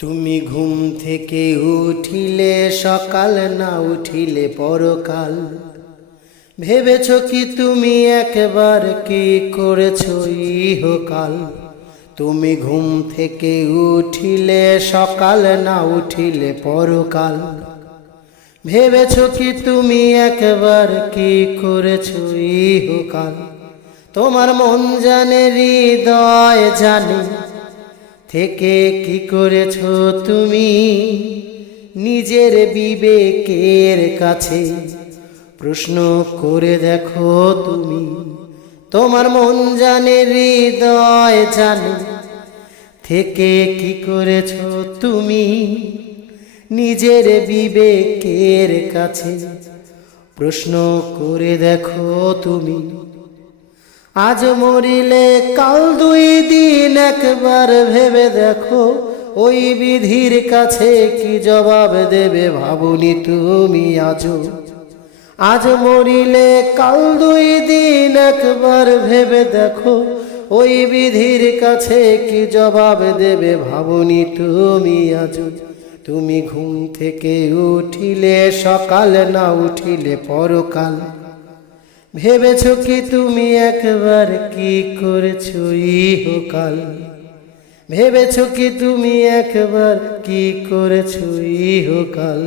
তুমি ঘুম থেকে উঠিলে সকাল, না উঠিলে পরকাল। ভেবেছ কি তুমি একবার কি করেছো ইহকাল? তুমি ঘুম থেকে উঠিলে সকাল, না উঠিলে পরকাল। ভেবেছ কি তুমি একবার কি করেছো ইহকাল? তোমার মন জানে, হৃদয় জানে, থেকে কি করেছো তুমি নিজের বিবেকের কাছে প্রশ্ন করে দেখো তুমি। তোমার মন জানে, হৃদয় জানে, থেকে কি করেছো তুমি নিজের বিবেকের কাছে প্রশ্ন করে দেখো তুমি। আজ মরিলে কাল দুই দিন, একবার ভেবে দেখো ওই বিধির কাছে কি জবাব দেবে ভাবুনি তুমি আজও। আজ মরিলে কাল দুই দিন, একবার ভেবে দেখো ওই বিধির কাছে কি জবাব দেবে ভাবুনি তুমি আজও। তুমি ঘুম থেকে উঠিলে সকাল, না উঠিলে পরকাল। ভেবেছ কি তুমি একবার কি করেছো ইহকাল? ভেবেছ কি তুমি একবার কি করেছো ইহকাল?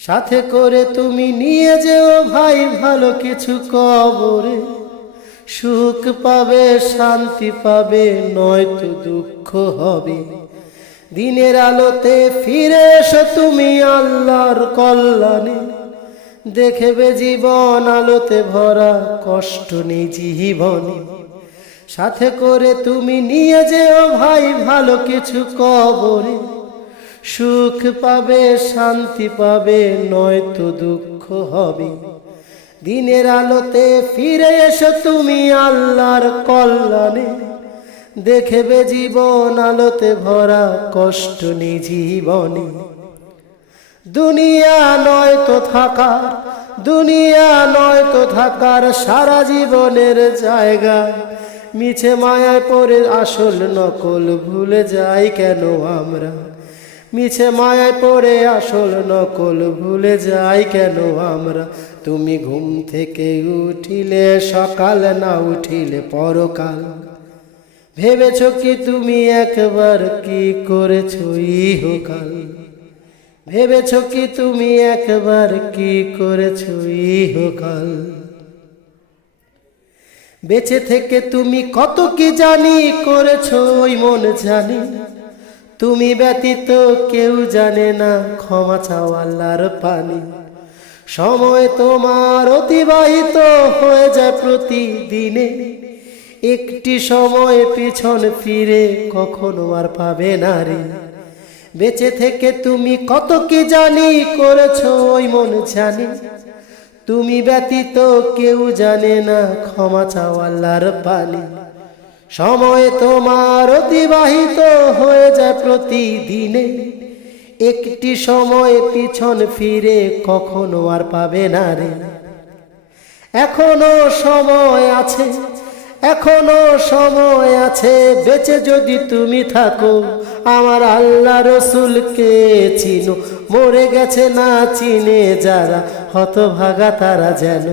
সাথে করে তুমি নিয়ে যেও ভাই ভালো কিছু কবরে, সুখ পাবে, শান্তি পাবে, নয়তো দুঃখ হবে। দিনের আলোতে ফিরে এসো তুমি আল্লাহর কল্যাণে, দেখবে জীবন আলোতে ভরা, কষ্ট নেই জীবনে। সাথে করে তুমি নিয়ে যেও ভাই ভালো কিছু কবরে, সুখ পাবে, শান্তি পাবে, নয়তো দুঃখ হবে। দিনের আলোতে ফিরে এসো তুমি আল্লাহর কল্যাণে, দেখবে জীবন আলোতে ভরা, কষ্ট নেই জীবনে। দুনিয়া নয় তো থাকার, দুনিয়া নয় তো থাকার সারা জীবনের জায়গা। মিছে মায়ায় পড়ে আসল নকল ভুলে যাই কেন আমরা? মিছে মায়ায় পড়ে আসল নকল ভুলে যাই কেন আমরা? তুমি ঘুম থেকে উঠিলে সকাল, না উঠিলে পরকাল। ভেবেছ কি তুমি একবার কি করেছো ইহকাল? ভেবেছ কি তুমি একবার কি করেছো ইহকাল? বেঁচে থেকে তুমি কত কি জানি করেছো ওই মন জানি। তুমি ব্যতীত কেউ জানে না, ক্ষমা চাও আল্লাহর পানি। সময় তোমার অতিবাহিত হয়ে যায় প্রতিদিনে, একটি সময় পিছন ফিরে কখনো আর পাবে না রে। বেঁচে থেকে তুমি কত কি জানি করেছো ওই মন জানি। তুমি ব্যতীত কেউ জানে না, ক্ষমা চাও আল্লাহর পানি। সময় তোমার অতিবাহিত হয়ে যায় প্রতিদিনে, একটি সময় পিছন ফিরে কখনো আর পাবে না রে। এখনো সময় আছে, এখনো সময় আছে, বেঁচে যদি তুমি থাকো আমার আল্লাহ রসুলকে চিনো। মরে গেছে না চিনে যারা, হতভাগা তারা যেন।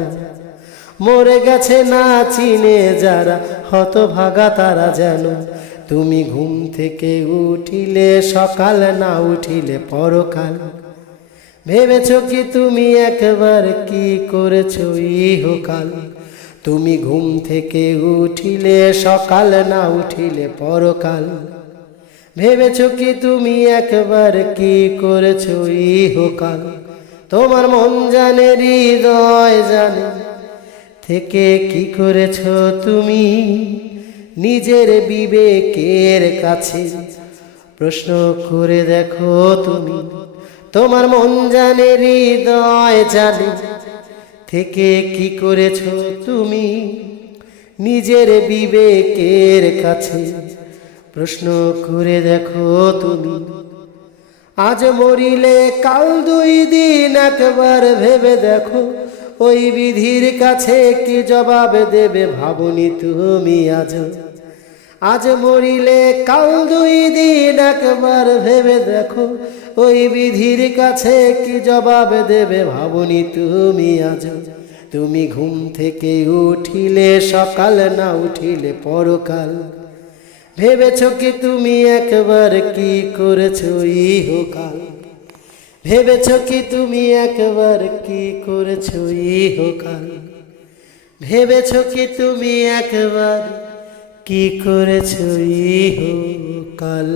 মরে গেছে না চিনে যারা, হতভাগা তারা যেন। তুমি ঘুম থেকে উঠিলে সকাল, না উঠিলে পরকাল। ভেবেছ কি তুমি একবার কি করেছো ইহকাল? তুমি ঘুম থেকে উঠিলে সকাল, না উঠিলে পরকাল। ভেবেছ কি তুমি একবার কি করেছো ইহকাল? তোমার মন জানে, হৃদয় জানে, থেকে কি করেছো তুমি নিজের বিবেকের কাছে প্রশ্ন করে দেখো তুমি। তোমার মন জানে, হৃদয় জানে, থেকে কি করেছো তুমি নিজের বিবেকের কাছে প্রশ্ন করে দেখো তুমি। আজ মরিলে কাল দুই দিন, একবার ভেবে দেখো ওই বিধির কাছে কি জবাব দেবে ভাবুনি তুমি আজও। আজ মরিলে কাল দুই দিন একবার ভেবে দেখো ওই বিধির কাছে কি জবাব দেবে ভাবনি তুমি আজ তুমি ঘুম থেকে উঠিলে সকাল না উঠিলে পরকাল ভেবেছো কি তুমি একবার কি করেছো ইহকাল ভেবেছো কি তুমি একবার কি করেছো ইহকাল ভেবেছো কি তুমি একবার কি করেছো ইহকাল।